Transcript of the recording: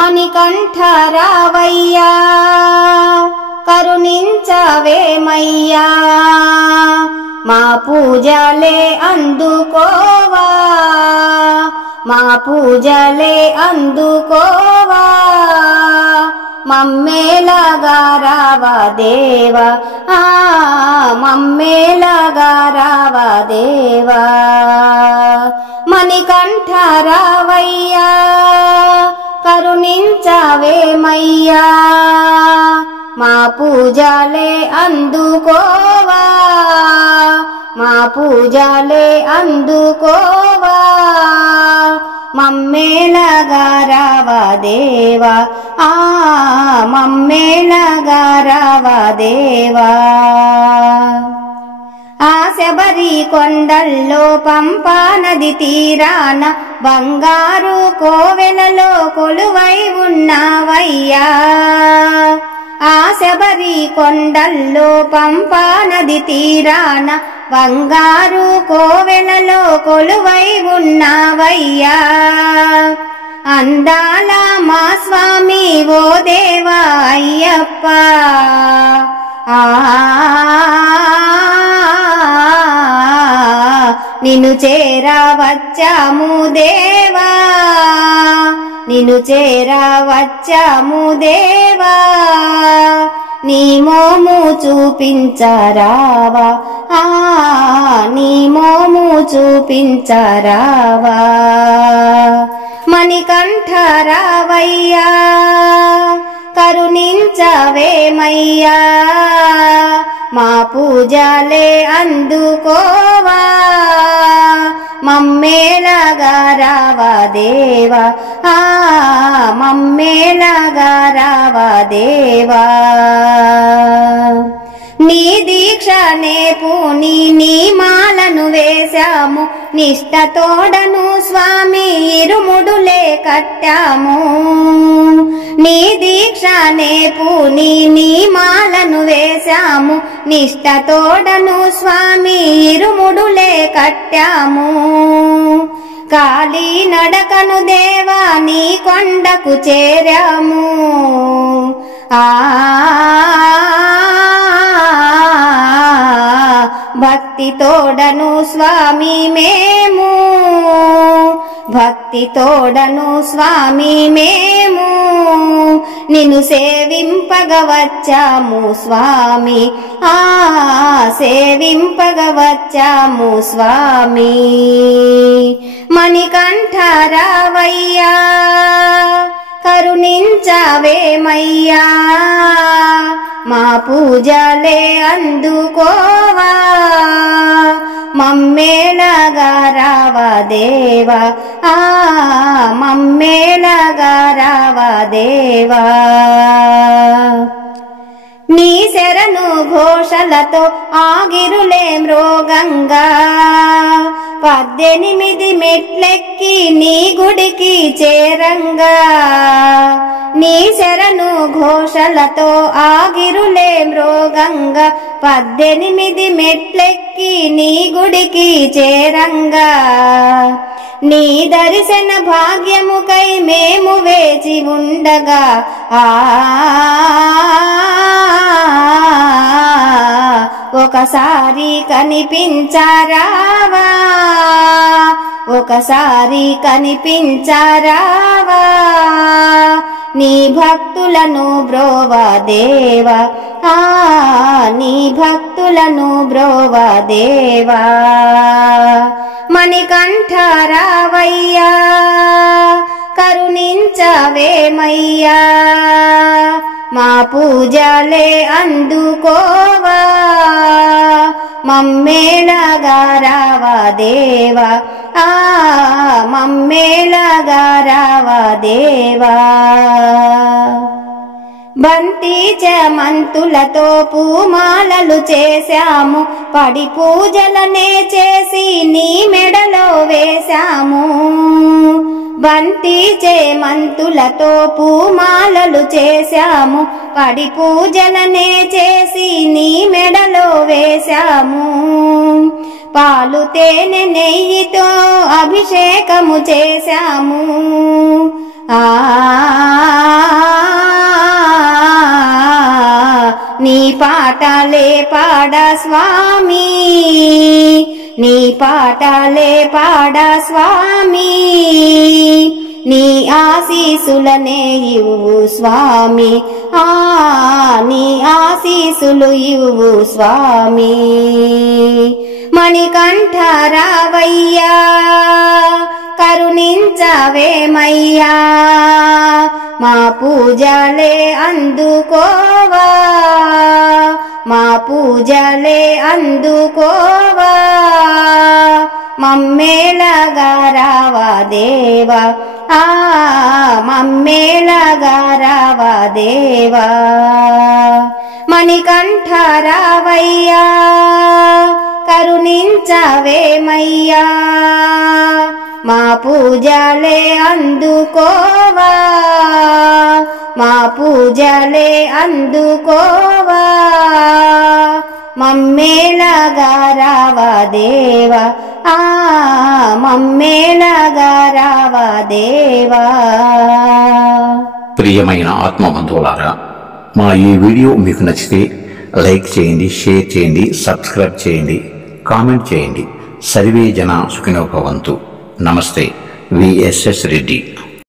మణికంఠ రావయ్యా కరుణించవేమయ్యా మా పూజలే అందుకోవా మా పూజలే అందుకోవా మమ్మేలగా రావా దేవా మమ్మేలగా రావా దేవా మణికంఠ రావయ్యా కరుణించవేమయ్యా మా పూజలే అందుకోవా మా పూజలే అందుకోవా మమ్మేలగా రావా దేవా మమ్మేలగా రావా దేవా ఆ శబరి కొండల్లో పంపా నది తీరాన బంగారు కోవెలలో కొలువై ఉన్నావయ్యా ఆ శబరి కొండల్లో పంపా నది తీరాన బంగారు కోవెలలో కొలువై ఉన్నావయ్యా అందాల మా స్వామి ఓ దేవా అయ్యప్ప నిన్ను చేరవచ్చాము దేవా నిన్ను చేరవచ్చాము దేవా నీ మోము చూపించరావా నీ మోము చూపించరావా మణికంఠ రావయ్యా కరుణించవేమయ్యా మా పూజలే అందుకోవా మమ్మేలగా రావా దేవా మమ్మేలగా రావా దేవా నీ దీక్షనే పూని నీ మాలను వేశాము నిష్టతోడను స్వామి ఇరుముడులే కట్టాము నీ దీక్షనే పూని నీ మాలను వేశాము నిష్టతోడను స్వామి ఇరుముడులే కట్టాము కాలి నడకను దేవా నీ కొండకు చేరాము భక్తి తోడను స్వామి మేము భక్తి తోడను స్వామి మేము నిన్ను సేవింపగా వచ్చాము స్వామి సేవింపగవచ్చాము స్వామి. మణికంఠ రావయ్యా కరుణించవేమయ్యా, మా పూజలే అందుకోవా, మమ్మేలగా రావా దేవా, మమ్మేలగా రావా దేవా. నీ శరణు ఘోషలతో ఆగిరులే మృగంగా, 18 మెట్లెక్కి నీ గుడికి చేరంగా. నీ శరణు ఘోషలతో ఆగిరులే మృగంగా, 18 మెట్లెక్కి నీ గుడికి చేరంగా. నీ దర్శన భాగ్యముకై మేము వేచి ఉండగా, ఒకసారి కనిపించరావా, ఒకసారి కనిపించరావా. నీ భక్తులను బ్రోవా దేవా, నీ భక్తులను బ్రోవా దేవా. మణికంఠ రావయ్యా కరుణించవేమయ్యా, మా పూజలే అందుకోవా, మమ్మేలగా రావా దేవా, మమ్మేలగా రావా దేవా. బంతి చేమంతులతో పూమాలలు చేశాము, పడి పూజలనే చేసి నీ మెడలో వేశాము. బంతి చేమంతులతో పూమాలలు చేశాము, పడి పూజలనే చేసి నీ మెడలో వేశాము. పాలు తేనె నెయ్యితో అభిషేకము చేశాము, పాటలే పాడా స్వామి, నీ పాటలే పాడా స్వామి, నీ ఆశీసులనే ఇవ్వు స్వామి, నీ ఆశీసులు ఇవ్వు స్వామి. మణికంఠ రావయ్యా కరుణించవేమయ్యా, మా పూజలే అందుకోవా, మా పూజలే అందుకోవా, మమ్మేళగా రావా దేవా, మమ్మేళగా రావా దేవా. మణికంఠ రావయ్యా కరుణించవేమయ్యా, మా పూజలే అందుకోవా, మా పూజలే అందుకోవా, మమ్మేళగా రావా దేవా, మమ్మేళగా రావా దేవా. ప్రియమైన ఆత్మబంధువులారా, మా ఈ వీడియో మీకు నచ్చితే లైక్ చేయండి, షేర్ చేయండి, సబ్స్క్రైబ్ చేయండి, కామెంట్ చేయండి. సర్వే జన సుఖినో భవంతు. నమస్తే. విఎస్ఎస్ రెడ్డి.